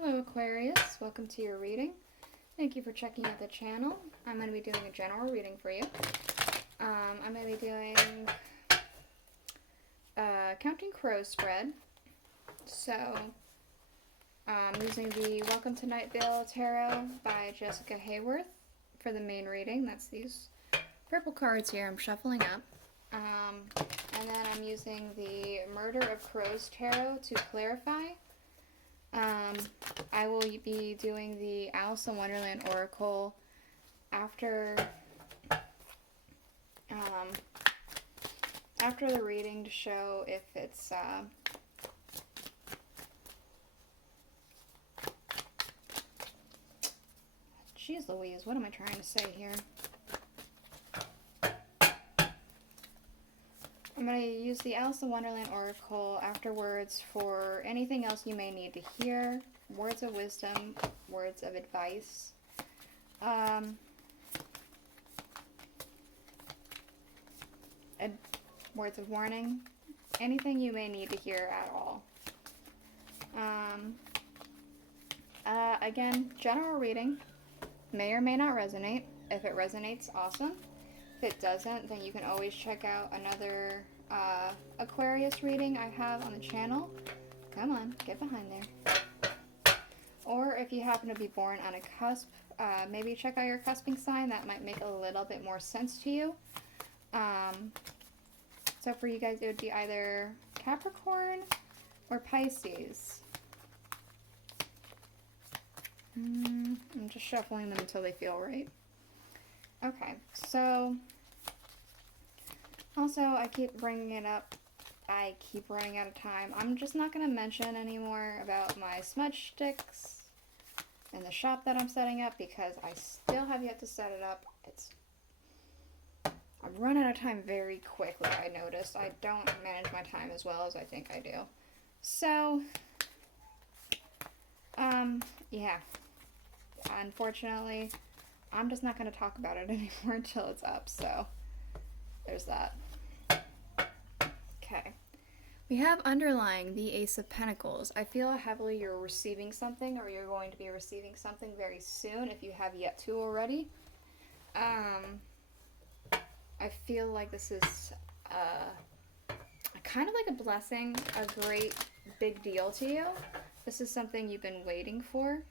Hello Aquarius, welcome to your reading. Thank you for checking out the channel. I'm going to be doing a general reading for you. I'm going to be doing Counting Crows spread. So I'm using the Welcome to Night Vale Tarot by Jessica Hayworth for the main reading. That's these purple cards here I'm shuffling up. And then I'm using the Murder of Crows Tarot to clarify. I will be doing the Alice in Wonderland Oracle after the reading to show if it's Jeez Louise, what am I trying to say here? I'm going to use the Alice in Wonderland Oracle afterwards for anything else you may need to hear. Words of wisdom, words of advice. Words of warning. Anything you may need to hear at all. Again, general reading. May or may not resonate. If it resonates, awesome. If it doesn't, then you can always check out another Aquarius reading I have on the channel. Come on, get behind there. Or if you happen to be born on a cusp, maybe check out your cusping sign. That might make a little bit more sense to you. So for you guys, it would be either Capricorn or Pisces. I'm just shuffling them until they feel right. Okay, so also I keep bringing it up. I keep running out of time. I'm just not going to mention anymore about my smudge sticks and the shop that I'm setting up because I still have yet to set it up. I run out of time very quickly, I noticed. I don't manage my time as well as I think I do. So, yeah. Unfortunately, I'm just not going to talk about it anymore until it's up, so there's that. Okay. We have underlying the Ace of Pentacles. I feel heavily you're receiving something, or you're going to be receiving something very soon if you have yet to already. I feel like this is kind of like a blessing, a great big deal to you. This is something you've been waiting for.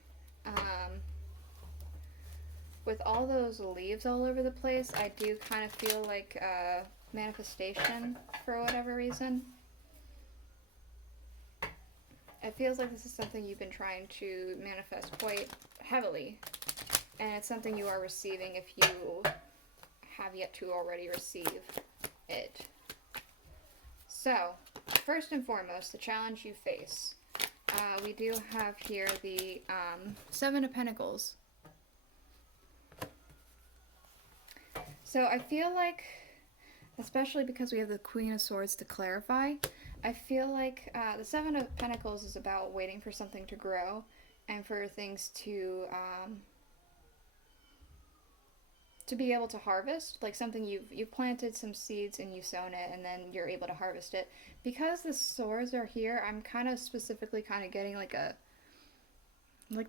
With all those leaves all over the place, I do kind of feel like manifestation for whatever reason. It feels like this is something you've been trying to manifest quite heavily, and it's something you are receiving if you have yet to already receive it. So, first and foremost, the challenge you face. We do have here the Seven of Pentacles. So I feel like, especially because we have the Queen of Swords to clarify, I feel like the Seven of Pentacles is about waiting for something to grow and for things to be able to harvest. Like something you've planted some seeds and you've sown it and then you're able to harvest it. Because the swords are here, I'm kind of specifically kind of getting like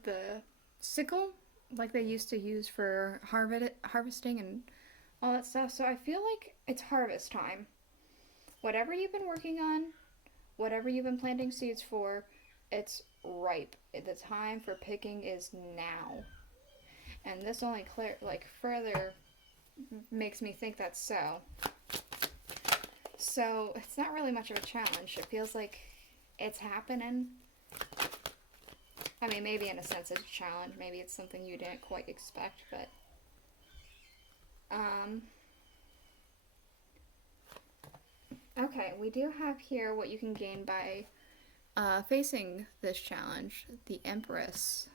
the sickle like they used to use for harvesting and all that stuff. So I feel like it's harvest time. Whatever you've been working on, whatever you've been planting seeds for, it's ripe. The time for picking is now. And this only further makes me think that's so. So it's not really much of a challenge. It feels like it's happening. I mean, maybe in a sense it's a challenge. Maybe it's something you didn't quite expect, but okay, we do have here what you can gain by facing this challenge, the Empress.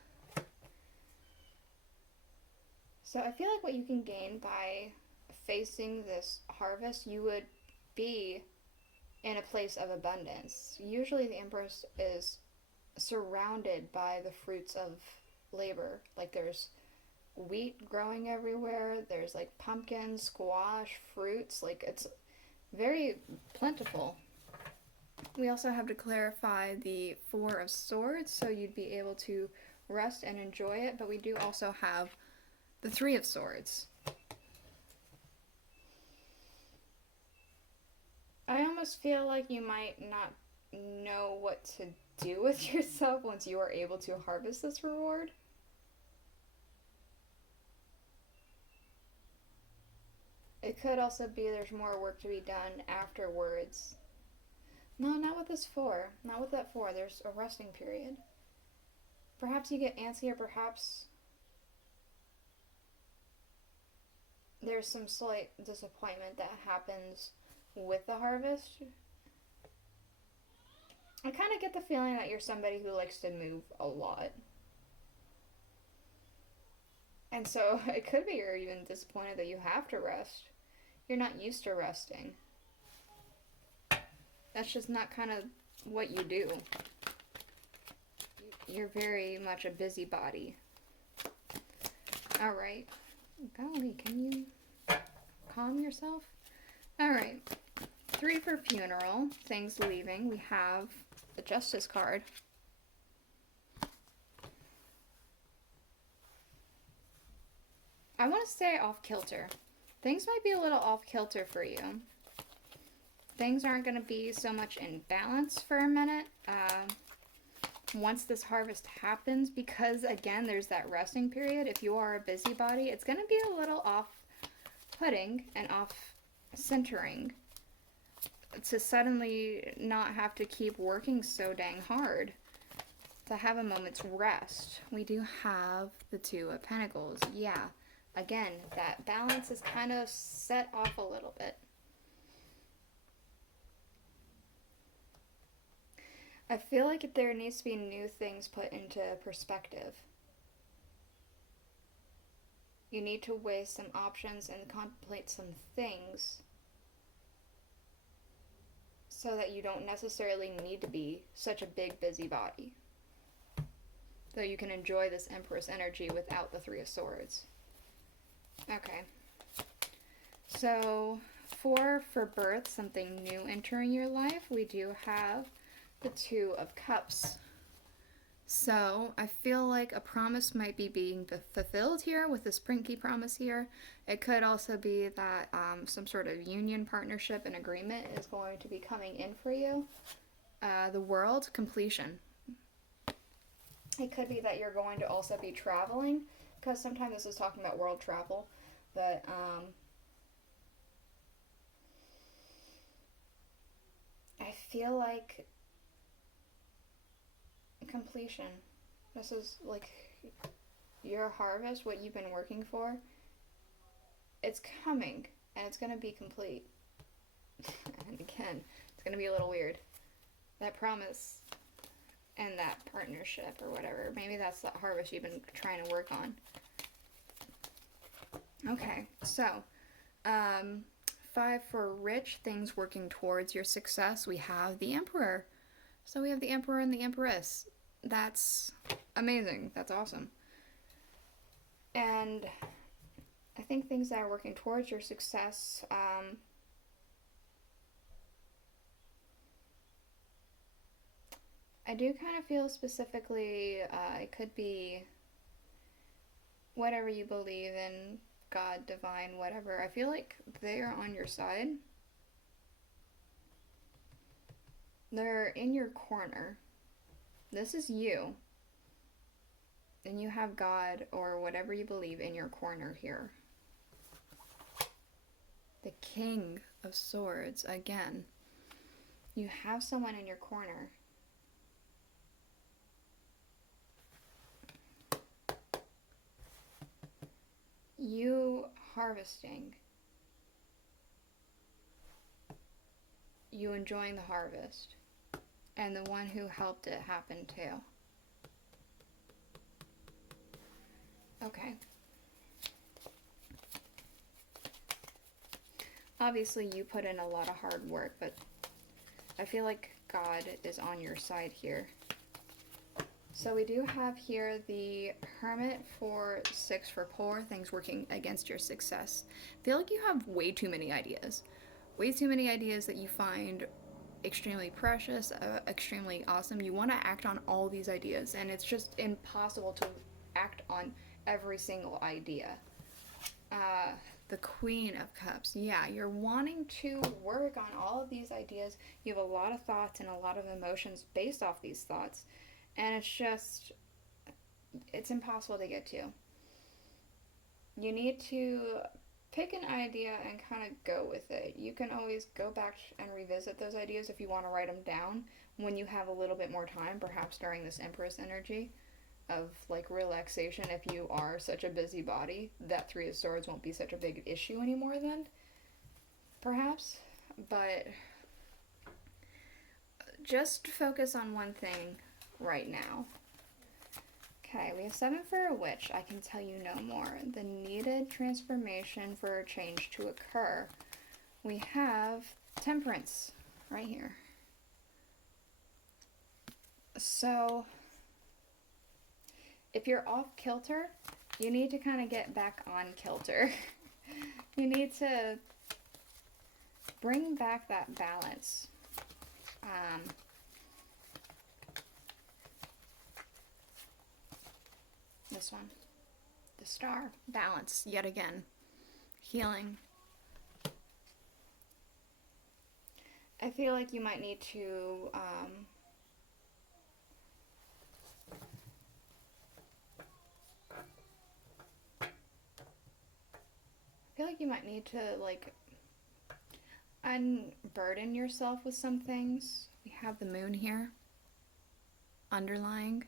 So I feel like what you can gain by facing this harvest, you would be in a place of abundance. Usually the Empress is surrounded by the fruits of labor. Like there's wheat growing everywhere, there's like pumpkins, squash, fruits, like it's very plentiful. We also have to clarify the Four of Swords, so you'd be able to rest and enjoy it, but we do also have the Three of Swords. I almost feel like you might not know what to do with yourself once you are able to harvest this reward. It could also be there's more work to be done afterwards. No, not with this four. Not with that four. There's a resting period. Perhaps you get antsy, or perhaps there's some slight disappointment that happens with the harvest. I kind of get the feeling that you're somebody who likes to move a lot. And so it could be you're even disappointed that you have to rest. You're not used to resting. That's just not kind of what you do. You're very much a busybody. Alright. Golly, can you calm yourself? Alright. 3 for funeral. Things leaving. We have the Justice card. I want to stay off kilter. Things might be a little off kilter for you. Things aren't going to be so much in balance for a minute. Once this harvest happens, because again, there's that resting period. If you are a busybody, it's going to be a little off-putting and off-centering to suddenly not have to keep working so dang hard, to have a moment's rest. We do have the Two of Pentacles. Yeah, again, that balance is kind of set off a little bit. I feel like there needs to be new things put into perspective. You need to weigh some options and contemplate some things so that you don't necessarily need to be such a big busybody. So you can enjoy this Empress energy without the Three of Swords. Okay. So 4 for birth, something new entering your life. We do have the Two of Cups. So I feel like a promise might be being fulfilled here with this Pinky promise here. It could also be that some sort of union, partnership, and agreement is going to be coming in for you. The World, completion. It could be that you're going to also be traveling, because sometimes this is talking about world travel, but I feel like completion. This is like your harvest, what you've been working for. It's coming, and it's going to be complete. And again, it's going to be a little weird. That promise and that partnership or whatever. Maybe that's the harvest you've been trying to work on. Okay, so 5 for rich, things working towards your success. We have the Emperor. So we have the Emperor and the Empress. That's amazing. That's awesome. And I think things that are working towards your success, I do kind of feel specifically it could be whatever you believe in, God, divine, whatever. I feel like they are on your side. They're in your corner. This is you. And you have God or whatever you believe in your corner here. The King of Swords, again. You have someone in your corner. You harvesting. You enjoying the harvest. And the one who helped it happen too. Okay. Obviously you put in a lot of hard work, but I feel like God is on your side here. So we do have here the Hermit for 6 for poor, things working against your success. I feel like you have way too many ideas. Way too many ideas that you find extremely precious, extremely awesome. You want to act on all these ideas, and it's just impossible to act on every single idea. Uh, the Queen of Cups. Yeah, you're wanting to work on all of these ideas. You have a lot of thoughts and a lot of emotions based off these thoughts, and it's impossible to get to. You need to pick an idea and kind of go with it. You can always go back and revisit those ideas if you want to write them down when you have a little bit more time, perhaps during this Empress energy of like relaxation. If you are such a busybody, that Three of Swords won't be such a big issue anymore then, perhaps. But just focus on one thing right now. Okay, we have 7 for a witch. I can tell you no more. The needed transformation for a change to occur. We have temperance right here. So, if you're off kilter, you need to kind of get back on kilter. You need to bring back that balance. This one. The star. Balance, yet again. Healing. I feel like you might need to, like, unburden yourself with some things. We have the moon here. Underlying.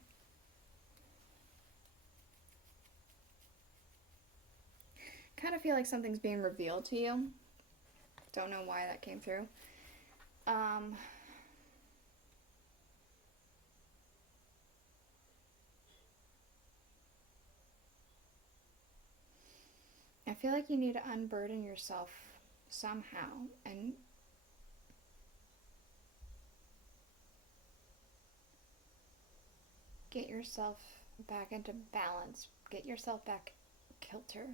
Kind of feel like something's being revealed to you. Don't know why that came through. I feel like you need to unburden yourself somehow and get yourself back into balance. Get yourself back kilter.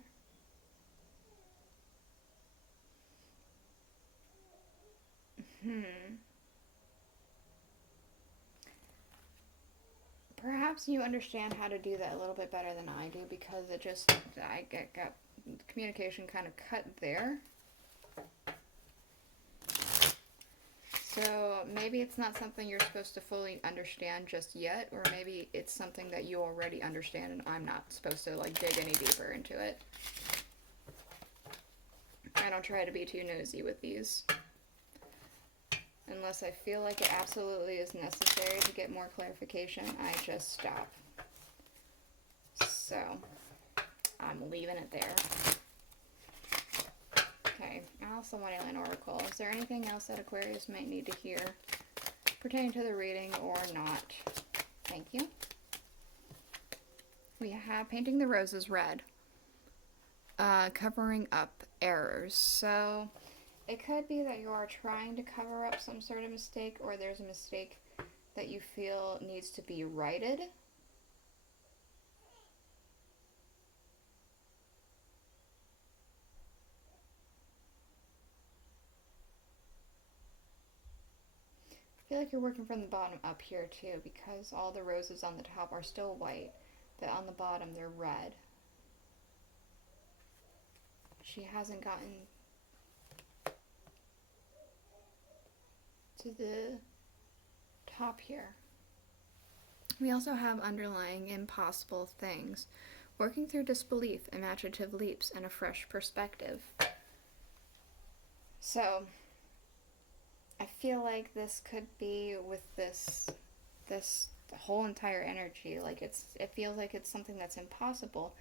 Perhaps you understand how to do that a little bit better than I do, because I got communication kind of cut there. So maybe it's not something you're supposed to fully understand just yet, or maybe it's something that you already understand and I'm not supposed to like dig any deeper into it. I don't try to be too nosy with these. Unless I feel like it absolutely is necessary to get more clarification, I just stop. So, I'm leaving it there. Okay, Alice the Wonderland Oracle. Is there anything else that Aquarius might need to hear pertaining to the reading or not? Thank you. We have Painting the Roses red. Covering up errors. So, it could be that you are trying to cover up some sort of mistake, or there's a mistake that you feel needs to be righted. I feel like you're working from the bottom up here too, because all the roses on the top are still white, but on the bottom they're red. She hasn't gotten to the top here. We also have underlying impossible things. Working through disbelief, imaginative leaps, and a fresh perspective. So, I feel like this could be with this whole entire energy. Like it feels like it's something that's impossible.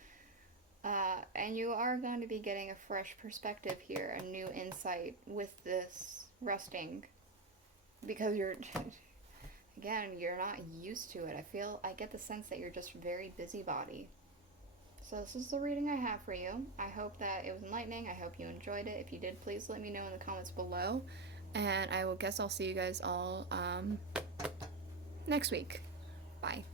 And you are going to be getting a fresh perspective here, a new insight with this resting. Because you're not used to it. I get the sense that you're just very busybody. So this is the reading I have for you. I hope that it was enlightening. I hope you enjoyed it. If you did, please let me know in the comments below. And I'll see you guys all next week. Bye.